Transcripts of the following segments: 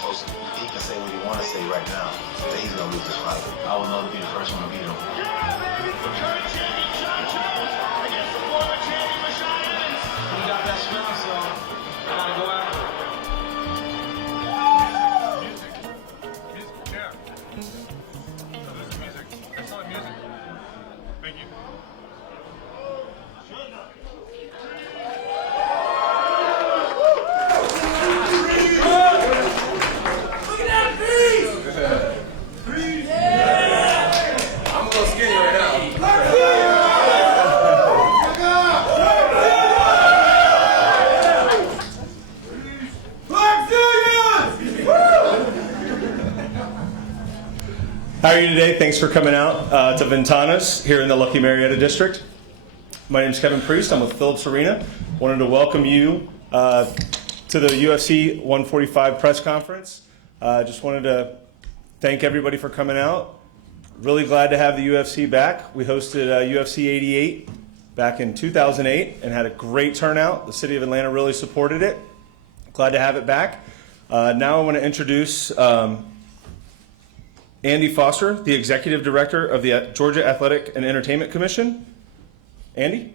He can say what he want to say right now, that he's going to lose this fight. I would love to be the first one to beat him. Yeah, baby! The current champion, Jon Jones, against the former champion, Rashad Evans. He got that strong, so I got to go after it. Music, yeah. So this is music. Excellent music. Thank you. I'm a little skinny right now. How are you today? Thanks for coming out to Ventanas here in the Lucky Marietta District. My name is Kevin Priest. I'm with Phillips Arena. Wanted to welcome you to the UFC 145 press conference. Just wanted to thank everybody for coming out. Really glad to have the UFC back. We hosted UFC 88 back in 2008 and had a great turnout. The city of Atlanta really supported it. Glad to have it back. Now I want to introduce Andy Foster, the Executive Director of the Georgia Athletic and Entertainment Commission. Andy?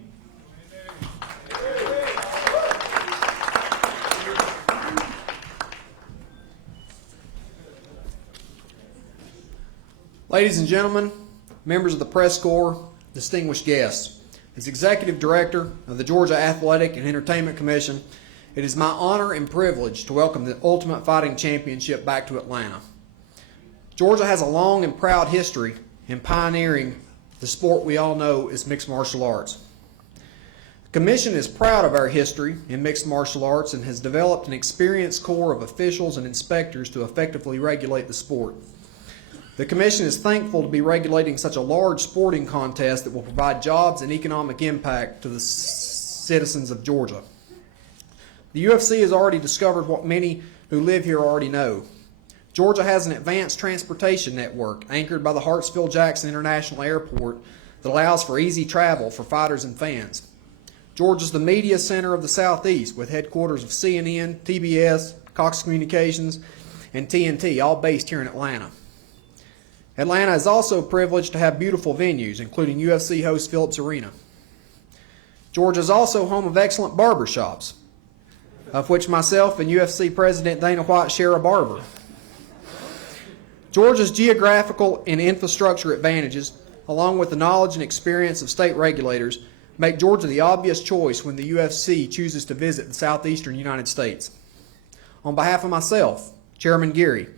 Ladies and gentlemen, members of the press corps, distinguished guests, as Executive Director of the Georgia Athletic and Entertainment Commission, it is my honor and privilege to welcome the Ultimate Fighting Championship back to Atlanta. Georgia has a long and proud history in pioneering the sport we all know is mixed martial arts. The Commission is proud of our history in mixed martial arts and has developed an experienced corps of officials and inspectors to effectively regulate the sport. The Commission is thankful to be regulating such a large sporting contest that will provide jobs and economic impact to the citizens of Georgia. The UFC has already discovered what many who live here already know. Georgia has an advanced transportation network anchored by the Hartsfield-Jackson International Airport that allows for easy travel for fighters and fans. Georgia is the media center of the Southeast with headquarters of CNN, TBS, Cox Communications, and TNT, all based here in Atlanta. Atlanta is also privileged to have beautiful venues, including UFC host Phillips Arena. Georgia is also home of excellent barbershops, of which myself and UFC President Dana White share a barber. Georgia's geographical and infrastructure advantages, along with the knowledge and experience of state regulators, make Georgia the obvious choice when the UFC chooses to visit the southeastern United States. On behalf of myself, Chairman Geary,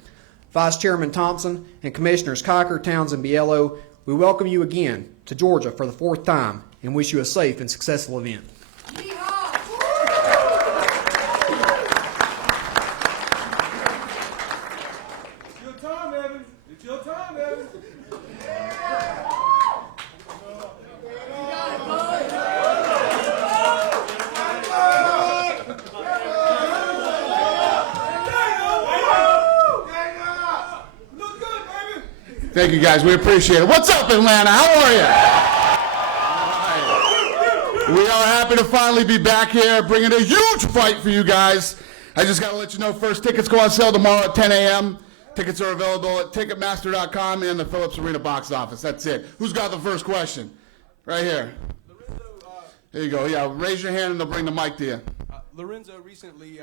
Vice Chairman Thompson, and Commissioners Kiker, Townsend, Biello, we welcome you again to Georgia for the fourth time and wish you a safe and successful event. Thank you, guys. We appreciate it. What's up, Atlanta? How are you? We are happy to finally be back here, bringing a huge fight for you guys. I just got to let you know first, tickets go on sale tomorrow at 10 a.m. Tickets are available at Ticketmaster.com and the Phillips Arena box office. That's it. Who's got the first question? Right here. There you go. Yeah, raise your hand and they'll bring the mic to you. Lorenzo recently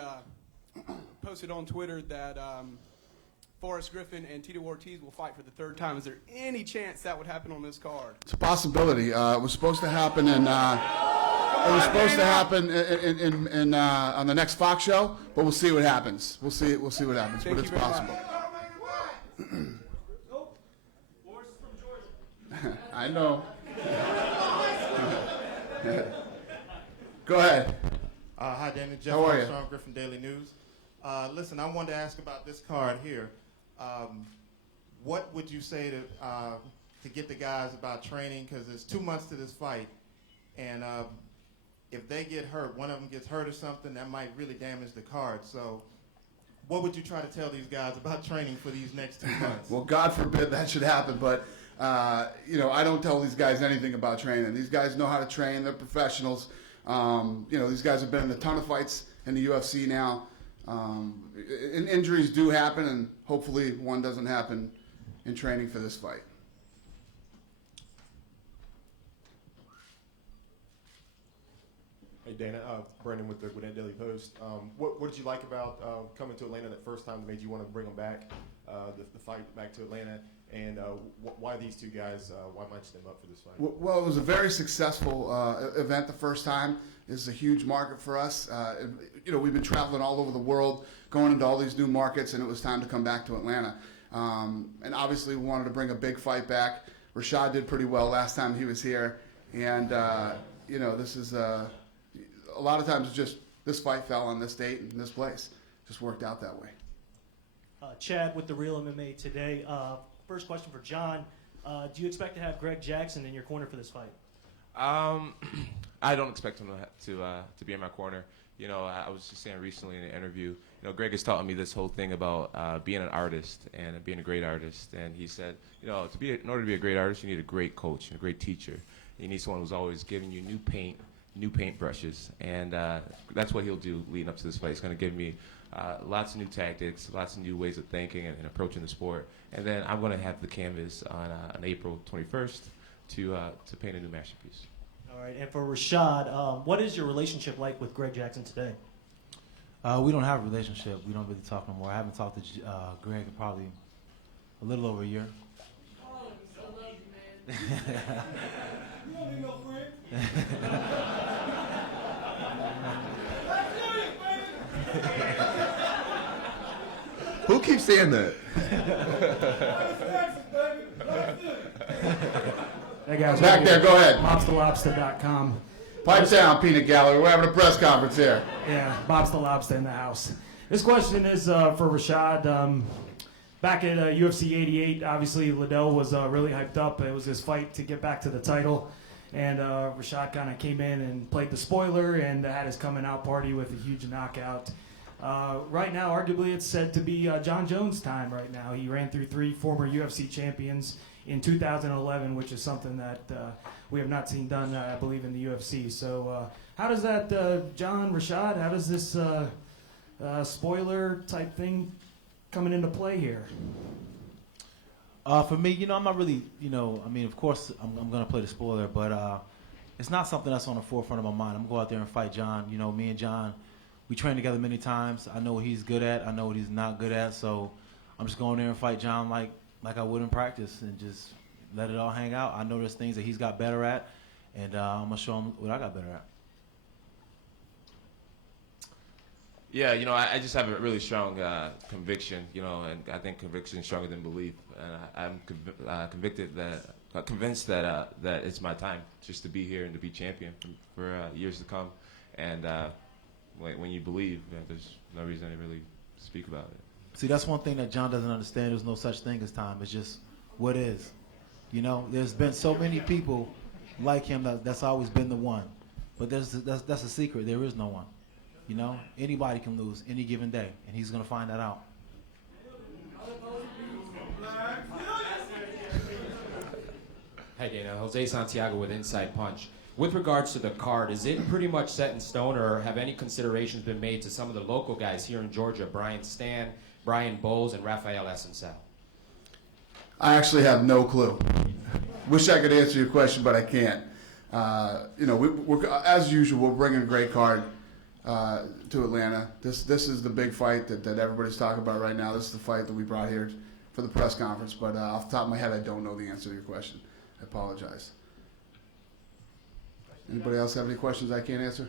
posted on Twitter that Forrest Griffin and Tito Ortiz will fight for the third time. Is there any chance that would happen on this card? It's a possibility. It was supposed to happen on the next Fox show, but we'll see what happens. We'll see what happens, but it's possible. I know. Go ahead. Hi, Danny. Jeff How are you? Armstrong, Griffin Daily News. Listen, I wanted to ask about this card here. What would you say to get the guys about training? Because it's 2 months to this fight, and if they get hurt, one of them gets hurt or something, that might really damage the card. So what would you try to tell these guys about training for these next 2 months? Well, God forbid that should happen, but I don't tell these guys anything about training. These guys know how to train. They're professionals. These guys have been in a ton of fights in the UFC now. Injuries do happen, and hopefully one doesn't happen in training for this fight. Hey Dana, Brandon with the Gwinnett Daily Post. What did you like about coming to Atlanta that first time that made you want to bring them back, the fight back to Atlanta, and why these two guys? Why match them up for this fight? Well, it was a very successful event the first time. This is a huge market for us. We've been traveling all over the world, going into all these new markets, and it was time to come back to Atlanta. And obviously, we wanted to bring a big fight back. Rashad did pretty well last time he was here, and this is. A lot of times, just this fight fell on this date and this place. Just worked out that way. Chad with The Real MMA Today. First question for Jon. Do you expect to have Greg Jackson in your corner for this fight? I don't expect him to be in my corner. I was just saying recently in an interview, Greg has taught me this whole thing about being an artist and being a great artist. And he said, in order to be a great artist, you need a great coach and a great teacher. You need someone who's always giving you new paint brushes, and that's what he'll do leading up to this fight. He's going to give me lots of new tactics, lots of new ways of thinking and approaching the sport. And then I'm going to have the canvas on April 21st to paint a new masterpiece. All right, and for Rashad, what is your relationship like with Greg Jackson today? We don't have a relationship. We don't really talk no more. I haven't talked to Greg in probably a little over a year. Oh, he still loves you, man. You don't need no friend. Who keeps saying that? Hey guys, Back there, go ahead. MobsterLobster.com. Pipe down, Peanut Gallery. We're having a press conference here. Yeah, Bob's the Lobster in the house. This question is for Rashad. Back at UFC 88, obviously Liddell was really hyped up. It was his fight to get back to the title. And Rashad kind of came in and played the spoiler and had his coming out party with a huge knockout. Right now, arguably, it's said to be Jon Jones' time right now. He ran through 3 former UFC champions in 2011, which is something that we have not seen done, I believe, in the UFC. So how does that, Jon, Rashad, how does this spoiler type thing coming into play here? For me, I'm not really, of course I'm going to play the spoiler, but it's not something that's on the forefront of my mind. I'm going to go out there and fight Jon. Me and Jon, we train together many times. I know what he's good at. I know what he's not good at. So I'm just going there and fight Jon like I would in practice and just let it all hang out. I know there's things that he's got better at, and I'm going to show him what I got better at. Yeah, I just have a really strong conviction, and I think conviction is stronger than belief. And I'm convinced that it's my time just to be here and to be champion for years to come. And when you believe, there's no reason to really speak about it. See, that's one thing that Jon doesn't understand. There's no such thing as time. It's just what is. There's been so many people like him that's always been the one. But that's a secret. There is no one. Anybody can lose any given day, and he's going to find that out. Hi, Dana. Jose Santiago with Inside Punch. With regards to the card, is it pretty much set in stone, or have any considerations been made to some of the local guys here in Georgia, Brian Stan, Brian Bowles, and Rafael Esencel? I actually have no clue. Wish I could answer your question, but I can't. We're as usual, we're bringing a great card to Atlanta. This is the big fight that everybody's talking about right now. This is the fight that we brought here for the press conference. But off the top of my head, I don't know the answer to your question. I apologize. Anybody else have any questions I can't answer?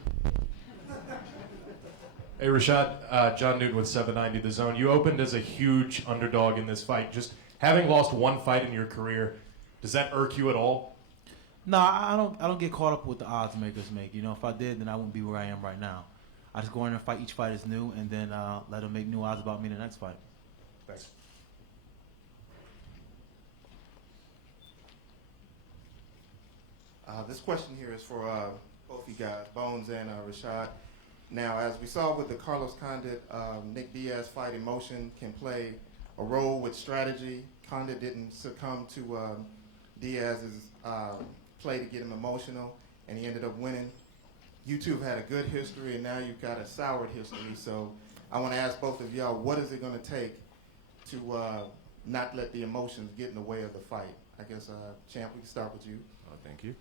Hey Rashad, John Newton with 790 The Zone. You opened as a huge underdog in this fight. Just having lost one fight in your career, does that irk you at all? No, I don't get caught up with the odds makers make. If I did, then I wouldn't be where I am right now. I just go in there and fight. Each fight is new, and then let them make new odds about me in the next fight. Thanks. This question here is for both you guys, Bones and Rashad. Now, as we saw with the Carlos Condit, Nick Diaz fight, emotion can play a role with strategy. Condit didn't succumb to Diaz's play to get him emotional, and he ended up winning. You two have had a good history, and now you've got a soured history. So I want to ask both of y'all, what is it going to take to not let the emotions get in the way of the fight? I guess, Champ, we can start with you. Oh, thank you.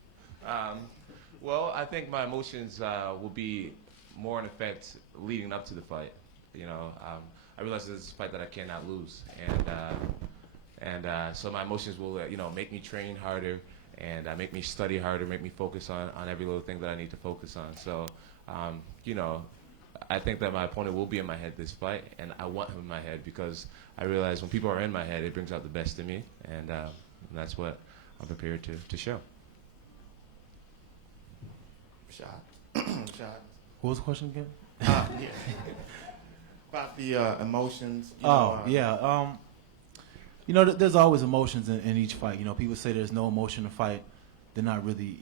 Well, I think my emotions will be more in effect leading up to the fight. You know, I realize this is a fight that I cannot lose, and so my emotions will, make me train harder and make me study harder, make me focus on every little thing that I need to focus on. So, I think that my opponent will be in my head this fight, and I want him in my head because I realize when people are in my head, it brings out the best in me, and that's what I'm prepared to show. Rashad. What was the question again? Yeah. About the emotions. There's always emotions in each fight. You know, people say there's no emotion in a fight. They're not really,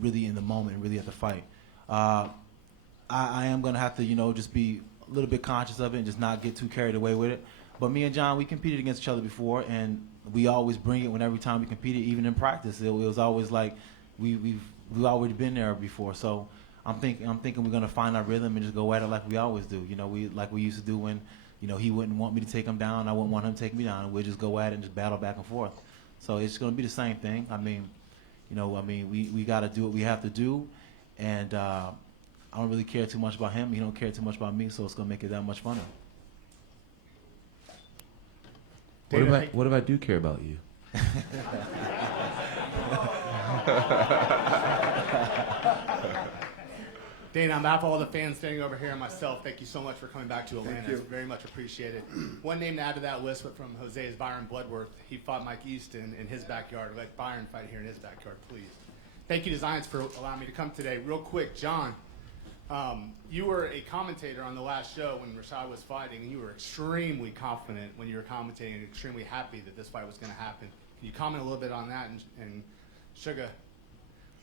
really in the moment and really at the fight. I am going to have to, just be a little bit conscious of it and just not get too carried away with it. But me and Jon, we competed against each other every and we always bring it every time we competed, even in practice. It was always like we've already been there before. So I'm thinking we're going to find our rhythm and just go at it like we always do. Like we used to do when, he wouldn't want me to take him down. I wouldn't want him to take me down. And we'll just go at it and just battle back and forth. So it's going to be the same thing. We got to do what we have to do. And I don't really care too much about him. He don't care too much about me, so it's going to make it that much funner. What if I do care about you? Dana, on behalf of all the fans standing over here and myself, thank you so much for coming back to Atlanta. It's very much appreciated. One name to add to that list from Jose is Byron Bloodworth. He fought Mike Easton in his backyard. Let Byron fight here in his backyard, please. Thank you to Zions for allowing me to come today. Real quick, Jon, you were a commentator on the last show when Rashad was fighting, and you were extremely confident when you were commentating and extremely happy that this fight was going to happen. Can you comment a little bit on that? And Sugar,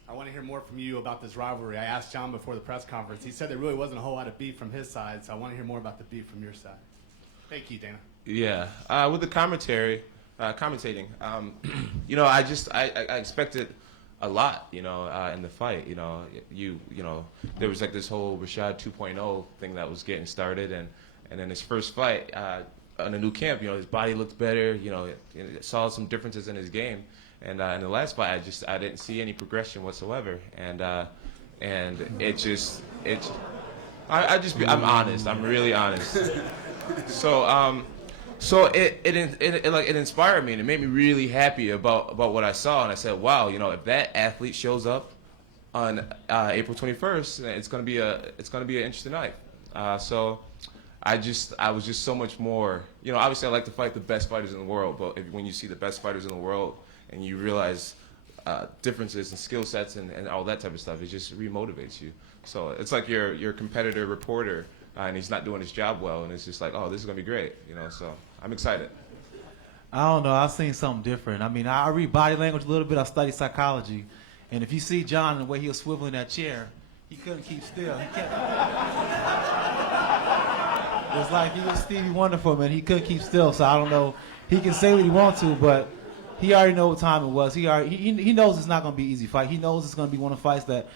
I want to hear more from you about this rivalry. I asked Jon before the press conference. He said there really wasn't a whole lot of beef from his side, so I want to hear more about the beef from your side. Thank you, Dana. Yeah, with the commentating, I expected a lot, in the fight. There was like this whole Rashad 2.0 thing that was getting started, and then his first fight on a new camp, his body looked better. Saw some differences in his game. And in the last fight, I didn't see any progression whatsoever, and I'm honest. I'm really honest. So it inspired me and it made me really happy about what I saw, and I said, wow, if that athlete shows up on April 21st, it's gonna be an interesting night. So I was just so much more. Obviously I like to fight the best fighters in the world, but when you see the best fighters in the world and you realize differences in skill sets and all that type of stuff, it just remotivates you. So it's like your competitor reporter, and he's not doing his job well, and it's just like, oh, this is going to be great. So I'm excited. I don't know. I've seen something different. I read body language a little bit. I study psychology. And if you see Jon and the way he was swiveling that chair, he couldn't keep still. It's like he was Stevie Wonder for him, and he couldn't keep still. So I don't know. He can say what he wants to, but he already knows what time it was. He knows it's not going to be an easy fight. He knows it's going to be one of the fights that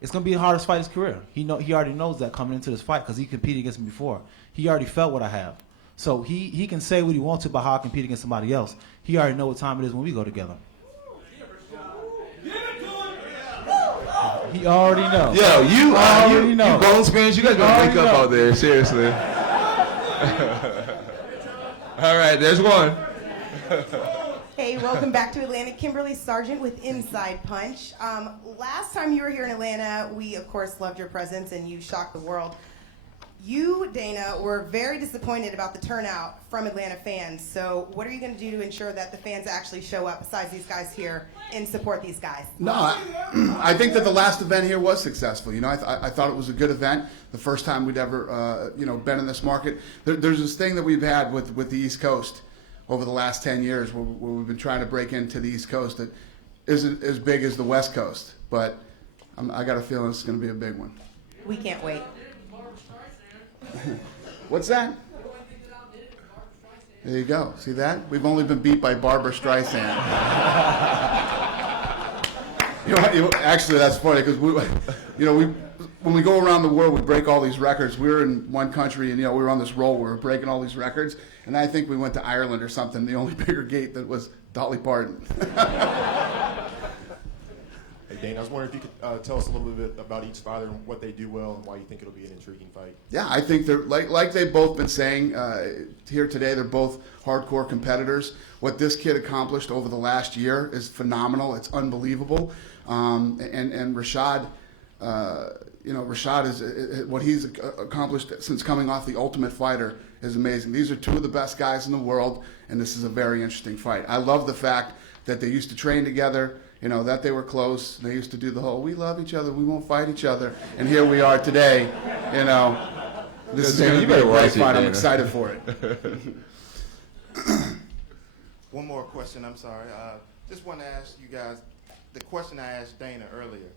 it's going to be the hardest fight of his career. He already knows that coming into this fight because he competed against me before. He already felt what I have. So he can say what he wants to about how I compete against somebody else. He already knows what time it is when we go together. He already knows. Yo, you know. Bones fans, you guys better wake up out there, seriously. All right, there's one. Hey, welcome back to Atlanta. Kimberly Sargent with Inside Punch. Last time you were here in Atlanta, we, of course, loved your presence and you shocked the world. You, Dana, were very disappointed about the turnout from Atlanta fans. So what are you going to do to ensure that the fans actually show up, besides these guys here, and support these guys? No, I think that the last event here was successful. I thought it was a good event. The first time we'd ever, been in this market. There's this thing that we've had with the East Coast over the last 10 years where we've been trying to break into the East Coast that isn't as big as the West Coast. But I got a feeling it's going to be a big one. We can't wait. What's that? There you go. See that? We've only been beat by Barbara Streisand. Actually, that's funny because when we go around the world, we break all these records. We were in one country, and we were on this roll. We were breaking all these records, and I think we went to Ireland or something. The only bigger gate that was Dolly Parton. Hey, Dana, I was wondering if you could tell us a little bit about each fighter and what they do well and why you think it'll be an intriguing fight. Yeah, I think they're like they've both been saying here today. They're both hardcore competitors. What this kid accomplished over the last year is phenomenal. It's unbelievable. And Rashad, Rashad is what he's accomplished since coming off the Ultimate Fighter is amazing. These are two of the best guys in the world, and this is a very interesting fight. I love the fact that they used to train together. That they were close. They used to do the whole, we love each other, we won't fight each other. And here we are today, This is going to be a great fight. I'm excited for it. One more question, I'm sorry. Just want to ask you guys the question I asked Dana earlier.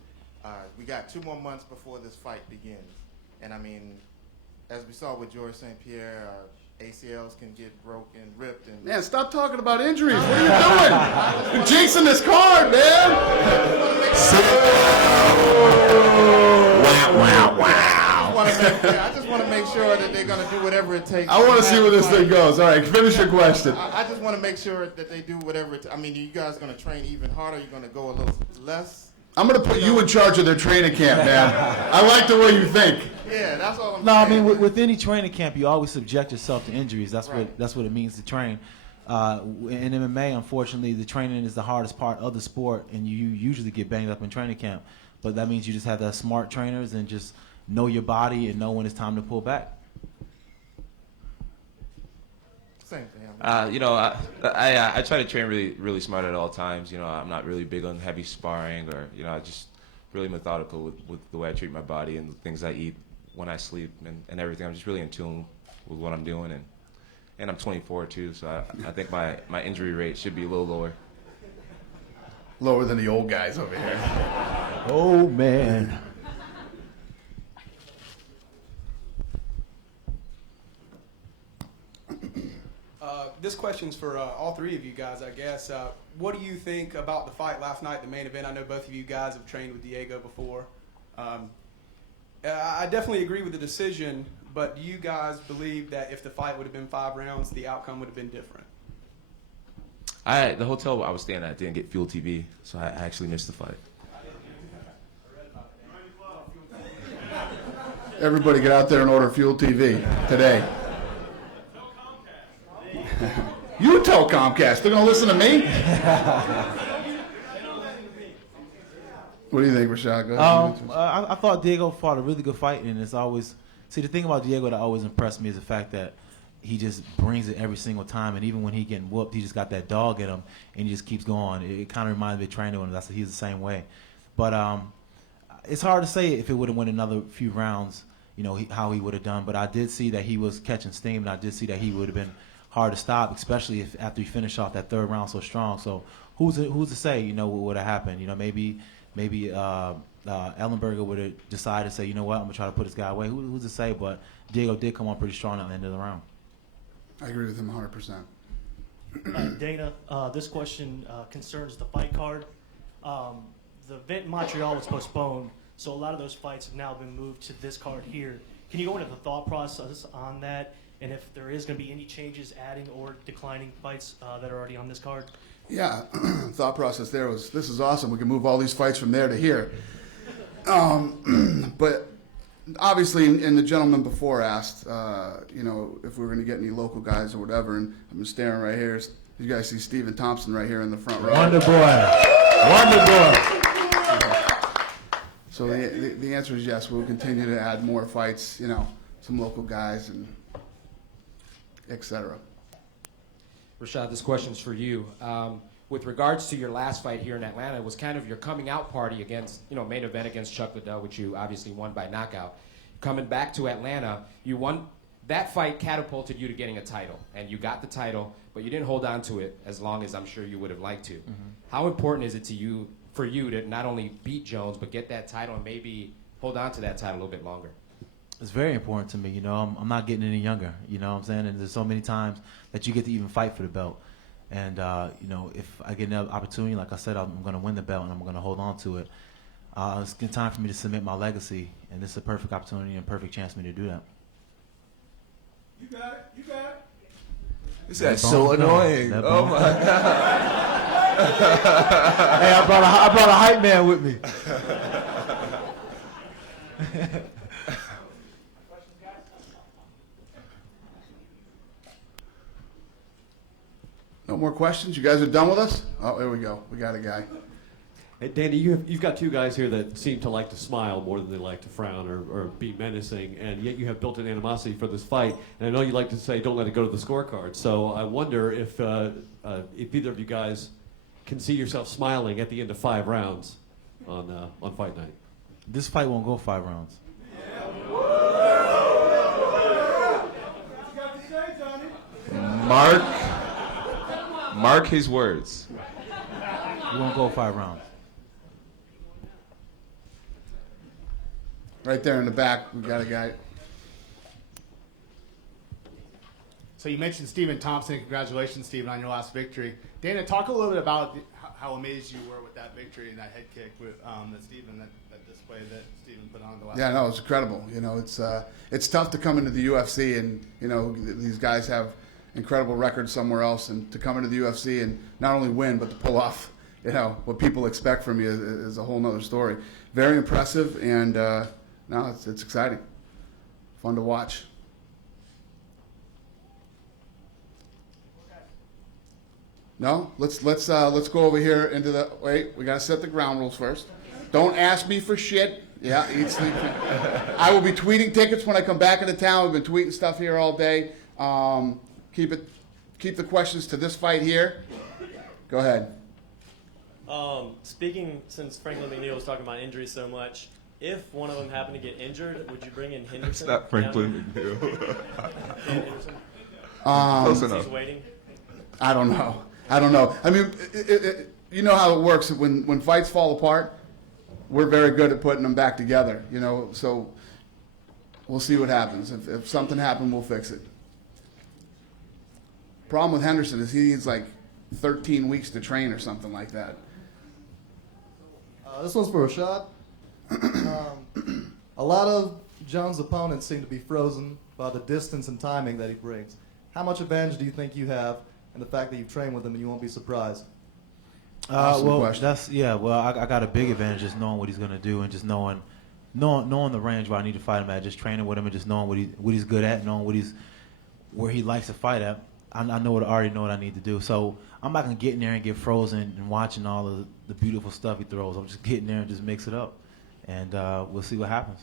We got 2 more months before this fight begins. And I mean, as we saw with George St. Pierre, ACLs can get broken, ripped, and man, stop talking about injuries. What are you doing? You're jinxing this card, man. I just want to make sure that they're going to do whatever it takes. I want to see where this thing goes. All right, finish your question. I just want to make sure that they do whatever it. I mean, are you guys going to train even harder? Are you going to go a little less? I'm going to put you in charge of their training camp, man. I like the way you think. Yeah, that's all I'm saying. No, I mean, with any training camp, you always subject yourself to injuries. That's what it means to train. In MMA, unfortunately, the training is the hardest part of the sport, and you usually get banged up in training camp. But that means you just have to have smart trainers and just know your body and know when it's time to pull back. Same thing. I try to train really smart at all times. I'm not really big on heavy sparring, or I just really methodical with the way I treat my body and the things I eat, when I sleep, and everything. I'm just really in tune with what I'm doing, and I'm 24 too, so I think my injury rate should be a little lower. Lower than the old guys over here. Oh man. This question's for all three of you guys, I guess. What do you think about the fight last night, the main event? I know both of you guys have trained with Diego before. I definitely agree with the decision, but do you guys believe that if the fight would have been 5 rounds, the outcome would have been different? The hotel I was staying at didn't get Fuel TV, so I actually missed the fight. Everybody get out there and order Fuel TV today. You tell Comcast. They're going to listen to me? What do you think, Rashad? Go ahead. I thought Diego fought a really good fight, and it's always... See, the thing about Diego that always impressed me is the fact that he just brings it every single time, and even when he getting whooped, he just got that dog in him, and he just keeps going. It kind of reminds me of Trainer, and he's the same way. But it's hard to say if it would have went another few rounds, how he would have done. But I did see that he was catching steam, and I did see that he would have been hard to stop, especially if after he finished off that 3rd round so strong. So who's to say, what would have happened? Maybe Ellenberger would have decided to say, I'm going to try to put this guy away. Who's to say? But Diego did come on pretty strong at the end of the round. I agree with him 100%. Dana, this question concerns the fight card. The event in Montreal was postponed, so a lot of those fights have now been moved to this card here. Can you go into the thought process on that, and if there is going to be any changes, adding or declining fights that are already on this card? Yeah, thought process there was, this is awesome. We can move all these fights from there to here. But obviously, and the gentleman before asked, if we were going to get any local guys or whatever, and I'm just staring right here. You guys see Stephen Thompson right here in the front row. Wonder boy. So the answer is yes. We'll continue to add more fights, some local guys, and et cetera. Rashad, this question's for you. With regards to your last fight here in Atlanta, it was kind of your coming out party against, main event against Chuck Liddell, which you obviously won by knockout. Coming back to Atlanta, you won. That fight catapulted you to getting a title, and you got the title, but you didn't hold on to it as long as I'm sure you would have liked to. Mm-hmm. How important is it for you to not only beat Jones, but get that title and maybe hold on to that title a little bit longer? It's very important to me. I'm not getting any younger. You know what I'm saying? And there's so many times that you get to even fight for the belt. And you know, if I get another opportunity, like I said, I'm going to win the belt and I'm going to hold on to it. It's good time for me to submit my legacy, and this is a perfect opportunity and a perfect chance for me to do that. You got it. You got it. This guy's so annoying. Oh my god. Hey, I brought a hype man with me. No more questions? You guys are done with us? Oh, there we go. We got a guy. Hey, Danny, you've got two guys here that seem to like to smile more than they like to frown or be menacing, and yet you have built-in animosity for this fight. And I know you like to say, don't let it go to the scorecard. So I wonder if either of you guys can see yourself smiling at the end of 5 rounds on fight night. This fight won't go 5 rounds. Mark his words. We won't go 5 rounds. Right there in the back, we got a guy. So you mentioned Stephen Thompson. Congratulations, Stephen, on your last victory. Dana, talk a little bit about how amazed you were with that victory and that head kick with that display that Stephen put on the last. Yeah, no, it's incredible. You know, it's tough to come into the UFC and, you know, these guys have incredible records somewhere else, and to come into the UFC and not only win but to pull off, you know, what people expect from you is a whole nother story. Very impressive, and no, it's exciting, fun to watch. No, let's go over here into the wait. We gotta set the ground rules first. Don't ask me for shit. Yeah, eat, sleep. I will be tweeting tickets when I come back into town. We've been tweeting stuff here all day. Keep the questions to this fight here. Go ahead. Speaking, since Franklin McNeil was talking about injuries so much, if one of them happened to get injured, would you bring in Henderson? It's not Franklin McNeil. Close enough. He's waiting. I don't know. I mean, you know how it works. When fights fall apart, we're very good at putting them back together. You know, so we'll see what happens. If something happened, we'll fix it. Problem with Henderson is he needs like 13 weeks to train or something like that. This one's for Rashad. A lot of Jones' opponents seem to be frozen by the distance and timing that he brings. How much advantage do you think you have in the fact that you've trained with him and you won't be surprised? Well, I got a big advantage just knowing what he's gonna do and just knowing the range where I need to fight him at, just training with him and just knowing what he's good at, knowing where he likes to fight at. I already know what I need to do. So I'm not gonna get in there and get frozen and watching all of the beautiful stuff he throws. I'm just getting there and just mix it up, and we'll see what happens.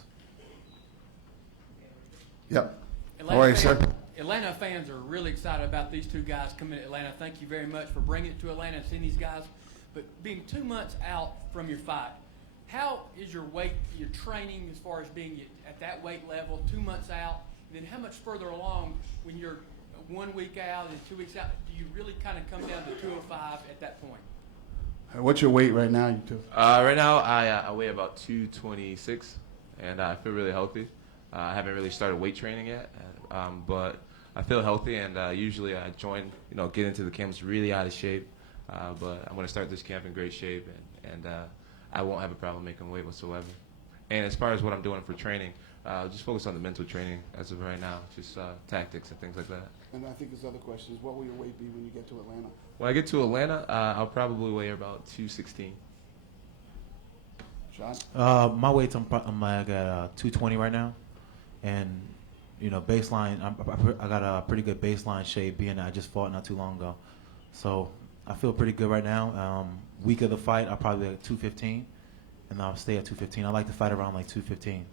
Yep. All right, sir. Atlanta fans are really excited about these two guys coming to Atlanta. Thank you very much for bringing it to Atlanta and seeing these guys. But being 2 months out from your fight, how is your training as far as being at that weight level 2 months out? And then how much further along when you're 1 week out and 2 weeks out, do you really kind of come down to 205 at that point? What's your weight right now, you two? Right now, I weigh about 226, and I feel really healthy. I haven't really started weight training yet, but I feel healthy, and usually I get into the camps really out of shape, but I'm going to start this camp in great shape, and I won't have a problem making weight whatsoever. And as far as what I'm doing for training, just focus on the mental training as of right now, just tactics and things like that. And I think his other question is, what will your weight be when you get to Atlanta? When I get to Atlanta, I'll probably weigh about 216. Sean? My weight, I'm like at 220 right now, and baseline, I got a pretty good baseline shape, being that I just fought not too long ago, so I feel pretty good right now. Week of the fight, I'll probably be at 215, and I'll stay at 215. I like to fight around like 215.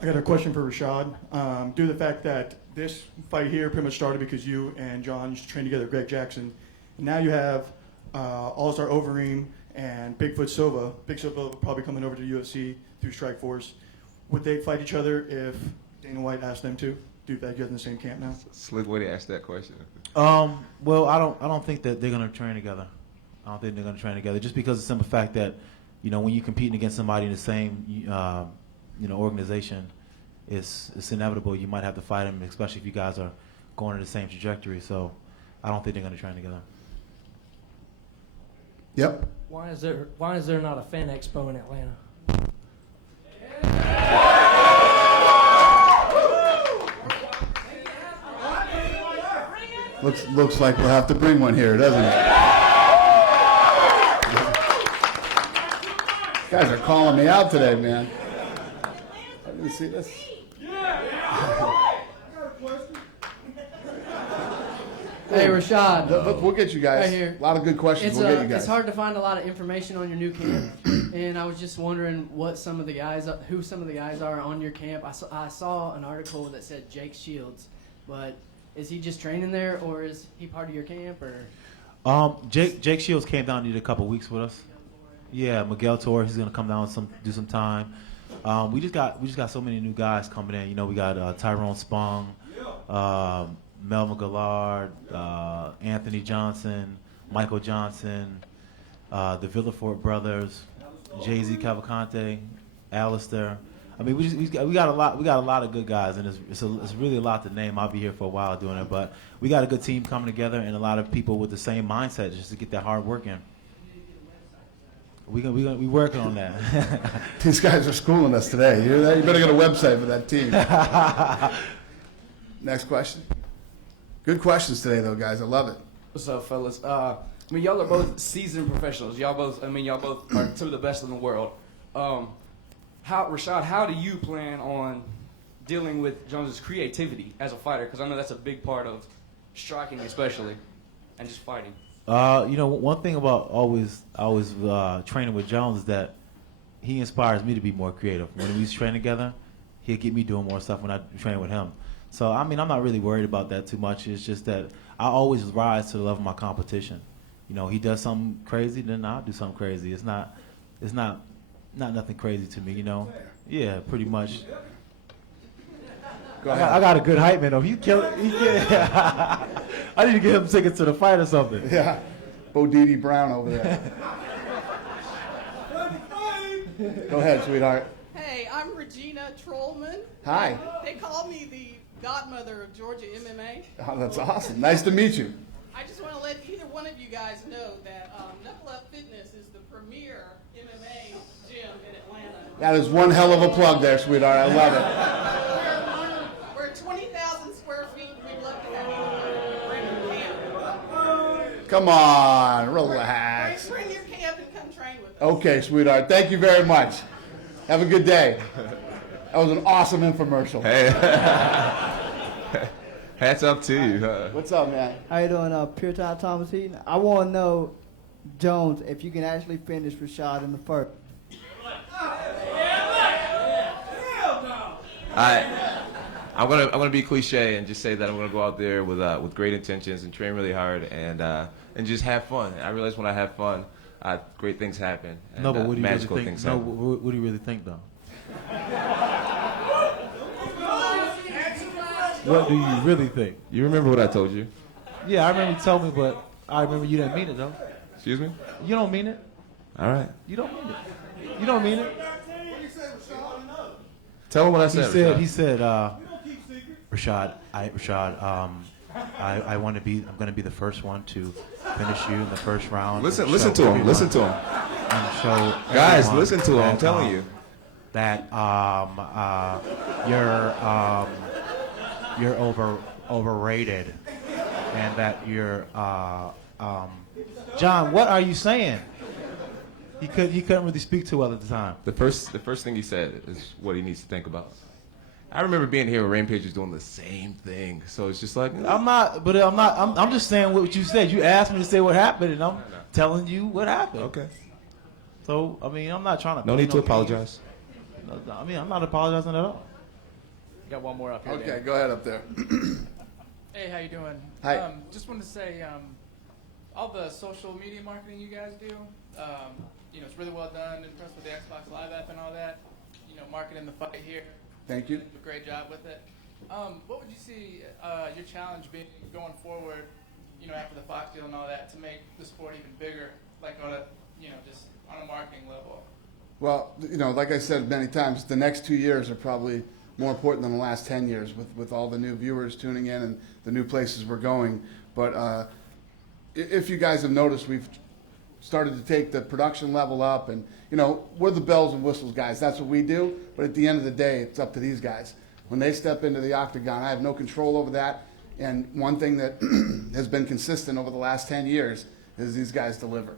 I got a question for Rashad. Due to the fact that this fight here pretty much started because you and Jon used to train together, Greg Jackson, and now you have All-Star Overeem and Bigfoot Silva. Big Silva probably coming over to the UFC through Strikeforce. Would they fight each other if Dana White asked them to? Do that? You guys in the same camp now? Slick way to ask that question. Well, I don't think that they're gonna train together. I don't think they're gonna train together just because of the simple fact that when you're competing against somebody in the same organization, it's inevitable you might have to fight him, especially if you guys are going in the same trajectory. So I don't think they're going to train together. Yep. Why is there not a fan expo in Atlanta? Looks like we'll have to bring one here, doesn't it? Guys are calling me out today, man. Let me see this. Hey, Rashad. We'll get you guys. Right here. A lot of good questions. We'll get you guys. It's hard to find a lot of information on your new camp, and I was just wondering who some of the guys are on your camp. I saw an article that said Jake Shields, but is he just training there, or is he part of your camp, or? Jake Shields came down and did a couple weeks with us. Yeah, Miguel Torres, he's gonna come down and do some time. We just got so many new guys coming in. You know, we got Tyrone Spong, Melvin Gillard, Anthony Johnson, Michael Johnson, the Villafort brothers, Jay-Z Cavalcante, Alistair. I mean, we got a lot of good guys, and it's really a lot to name. I'll be here for a while doing it, but we got a good team coming together, and a lot of people with the same mindset just to get that hard work in. We working on that. These guys are schooling us today. You hear that? You better get a website for that team. Next question. Good questions today, though, guys. I love it. What's up, fellas? I mean, y'all are both seasoned professionals. Y'all both are two of the best in the world. Rashad, how do you plan on dealing with Jones's creativity as a fighter? Because I know that's a big part of striking, especially, and just fighting. You know, one thing about always training with Jones is that he inspires me to be more creative. When we train together, he'll get me doing more stuff when I train with him. So, I mean, I'm not really worried about that too much. It's just that I always rise to the level of my competition. You know, he does something crazy, then I'll do something crazy. It's not nothing crazy to me, you know. Yeah, pretty much. I got a good hype man though. I need to get him tickets to the fight or something. Yeah, Bo Didi Brown over there. Go ahead, sweetheart. Hey, I'm Regina Trollman. Hi. They call me the godmother of Georgia MMA. Oh, that's awesome. Nice to meet you. I just want to let either one of you guys know that Knuckle Up Fitness is the premier MMA gym in Atlanta. That is one hell of a plug there, sweetheart. I love it. We're 20,000 square feet, and we'd love to have you bring your camp. Come on, relax. Bring your camp and come train with us. Okay, sweetheart. Thank you very much. Have a good day. That was an awesome infomercial. Hey. Hats up to you. What's up, man? How you doing, Pure Time Thomas Heaton? I want to know, Jones, if you can actually finish Rashad in the first. I'm gonna be cliche and just say that I'm gonna go out there with great intentions and train really hard and just have fun. I realize when I have fun, great things happen. And, No, but what do you really magical think? things No, happen. what do you really think though? What do you really think? You remember what I told you? Yeah, I remember you told me, but I remember you didn't mean it though. Excuse me? You don't mean it. All right. You don't mean it. You don't mean it. Tell him what I said. He said, Rashad, I'm going to be the first one to finish you in the first round. Listen to him. And show Guys, everyone listen to him. I'm that, telling you. That you're overrated, and that you're John. What are you saying? He couldn't really speak too well at the time. The first thing he said is what he needs to think about. I remember being here when Rampage was doing the same thing, so it's just like I'm just saying what you said. You asked me to say what happened, and I'm telling you what happened. Okay. So I mean, I'm not trying to. No need to apologize. No, I mean, I'm not apologizing at all. Got one more up here. Okay, Dan. go ahead up there. Hey, how you doing? Hi. Just wanted to say, all the social media marketing you guys do, it's really well done. Impressed with the Xbox Live app and all that. Marketing the fight here. Thank you. Do a great job with it. What would you see your challenge being going forward? After the Fox deal and all that, to make the sport even bigger, like on a, just on a marketing level. Well, like I said many times, the next 2 years are probably more important than the last 10 years with all the new viewers tuning in and the new places we're going. But if you guys have noticed, we've started to take the production level up, and we're the bells and whistles guys. That's what we do. But at the end of the day, it's up to these guys. When they step into the octagon, I have no control over that. And one thing that has been consistent over the last 10 years is these guys deliver.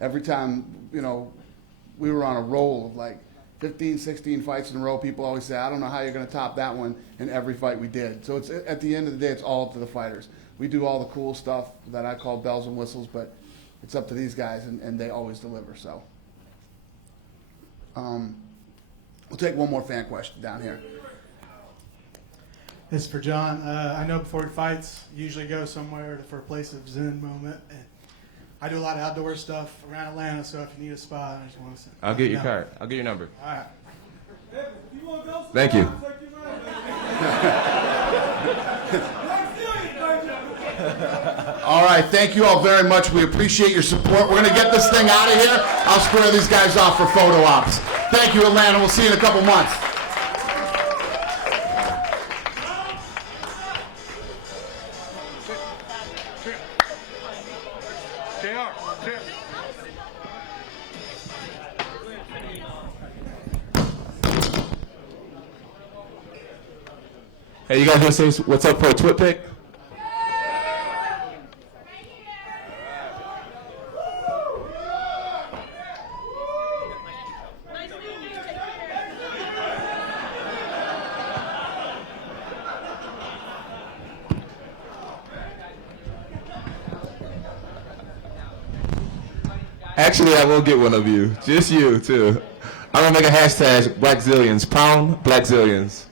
Every time, we were on a roll of like 15, 16 fights in a row, people always say, I don't know how you're going to top that one, in every fight we did. So it's at the end of the day, it's all up to the fighters. We do all the cool stuff that I call bells and whistles, but it's up to these guys, and they always deliver. So we'll take one more fan question down here. This is for John. I know before fights, you usually go somewhere for a place of zen moment. And I do a lot of outdoor stuff around Atlanta, so if you need a spot, I just want to say. I'll get your card. I'll get your number. All right. Thank you. All right, thank you all very much. We appreciate your support. We're going to get this thing out of here. I'll square these guys off for photo ops. Thank you, Atlanta. We'll see you in a couple months. Hey, you guys want to say what's up for a twit pick? Actually, I will get one of you. Just you, too. I'm going to make a hashtag, Black Zillions. Pound Black Zillions.